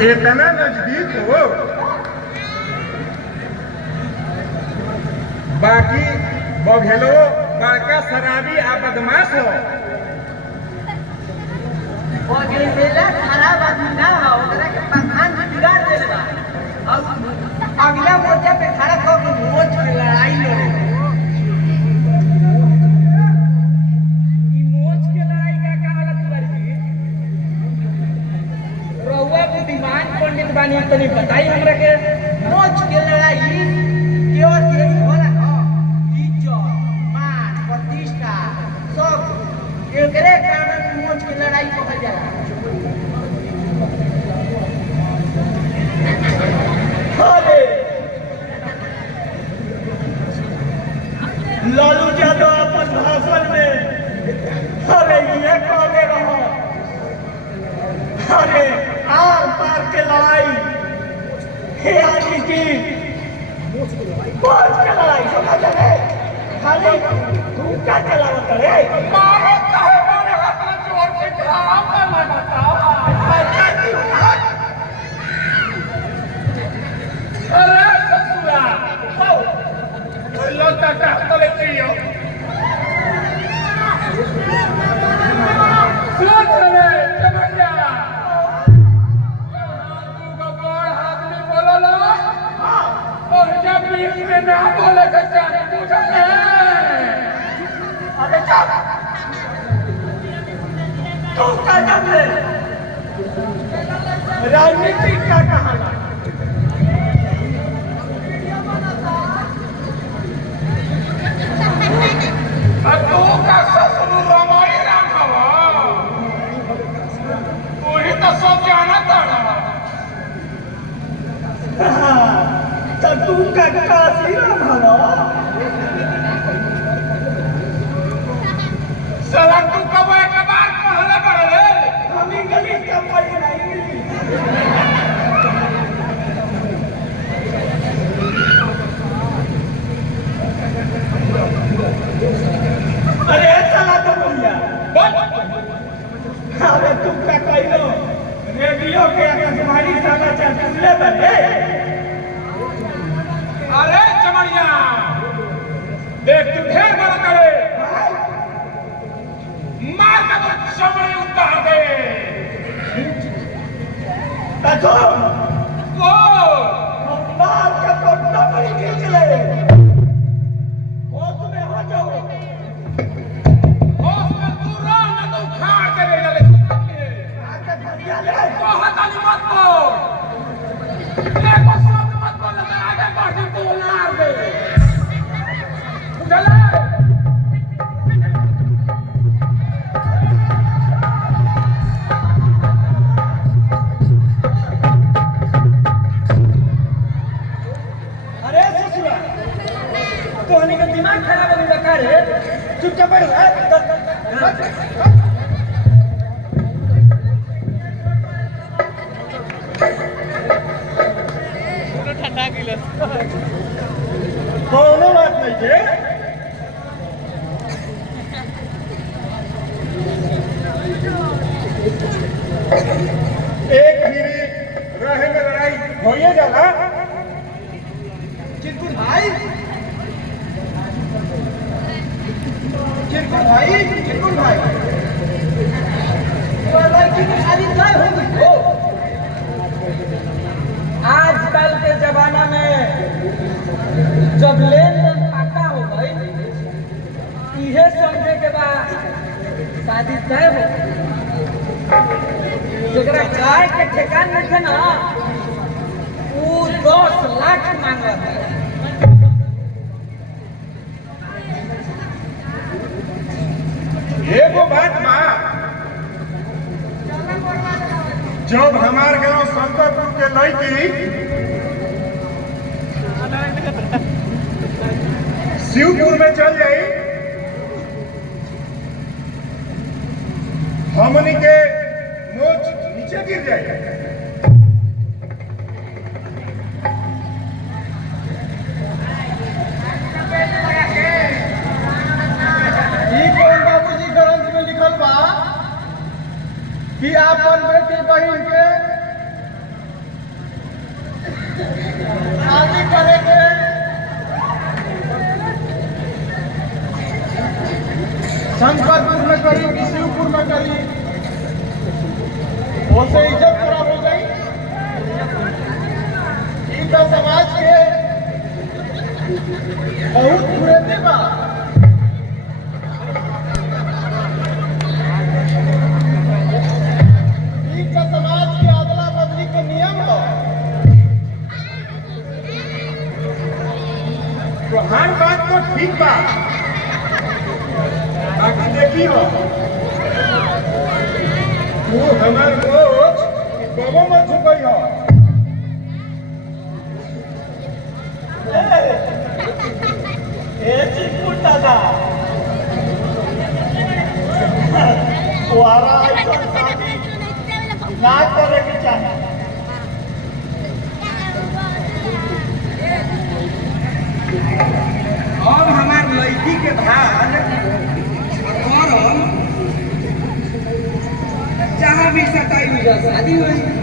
इतना नजदीक हो, बाकी बघेलो बड़का शराबी आ बदमाश हो। बघेला खराब आदमी ना हो, ओकरा के प्रधान बिगाड़ देले बा। अब अगला मोर्चा पे खड़ा होकर मोच के लड़ाई लड़े। मोच के लड़ाई का होला तुम्हारी जी? रउआ बुद्धिमान पंडित बानी, तनी बताई हमरा के मोच के लड़ाई केवल यही होला ह इज्जत मान प्रतिष्ठा सब एकरे कारण मोच के लड़ाई कहल जाला। अरे लालू यादव अपन भाषण में अरे ये कहले रहो, अरे आर पार के लड़ाई हे आदमी की मोच के लड़ाई समझ ले, खाली तू क्या चलावत रे? मारे कहे मारे हाथ में जोर से काम करना बता। अरे ससुरा हो लोटा का तले चियो सोच ले चमड़िया तू गोड़ हाथ में बोलो लो और जब बीच में ना बोले तो चाहे पूछो है। अबे चुप, तू क्या जानते राजनीति क्या कहाना? तू का ससुर रमाई राम हवा, तू ही तो सब जानता है। तो तू का काशी राम हवा सलाम, तू कब एक बार कहले पड़े हम इंग्लिश का पढ़ी नहीं मिली। अरे चला तो भैया अरे तुम क्या कहियो रेडियो के आकाशवाणी समाचार सुन ले बने। अरे चमड़िया देख तू ढेर बड़ा करे मार के तो चमड़ी उतार दे। देखो वो मार के तो चमड़ी खींच ले, होश में हो जाओ, होश में तू रह ना तो उखाड़ के ले ले आके धनिया ले। बहुत आनी मत बोल, देखो शब्द मत बोल, आगे बढ़ के तू मार दे। चले दिमाग खराब होने लगा रे, चुपचाप बैठ। ठंडा गिलास कोनो बात नहीं है। एक फिरी रहे में लड़ाई होइए जाला। चिरकुट भाई, चिरकुट भाई, चिरकुट भाई लड़की की शादी तय हो गई हो। आजकल के जमाना में जब लेन देन पक्का हो गई, इहे समझे के बाद शादी तय हो। जरा चाय के ठेकान में थे ना, वो 10 लाख मांग रहा है। एगो बात माँ, जब हमार गांव संतरपुर के लड़की शिवपुर में चल जाई, हमनी के मोच नीचे गिर जाए। कि आपन बेटी बहन के हर बात तो ठीक बा, बाकी देखियो तू हमार मोच कबो मत झुकई हो। ए चिकू दादा तुम्हारा ऐसा शादी ना करे के चाहिए। अब हमार लड़की के भाग और जहाँ भी सताई हुई शादी हुई।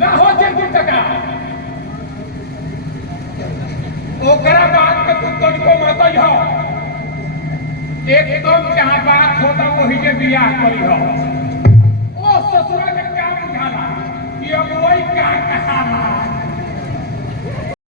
ना हो जल्दी टका ओकरा बात के तू तुझको मत हो, एकदम जहाँ बात होता वही के बियाह करी हो। ओ ससुरा के क्या बुझाला कि अब वही का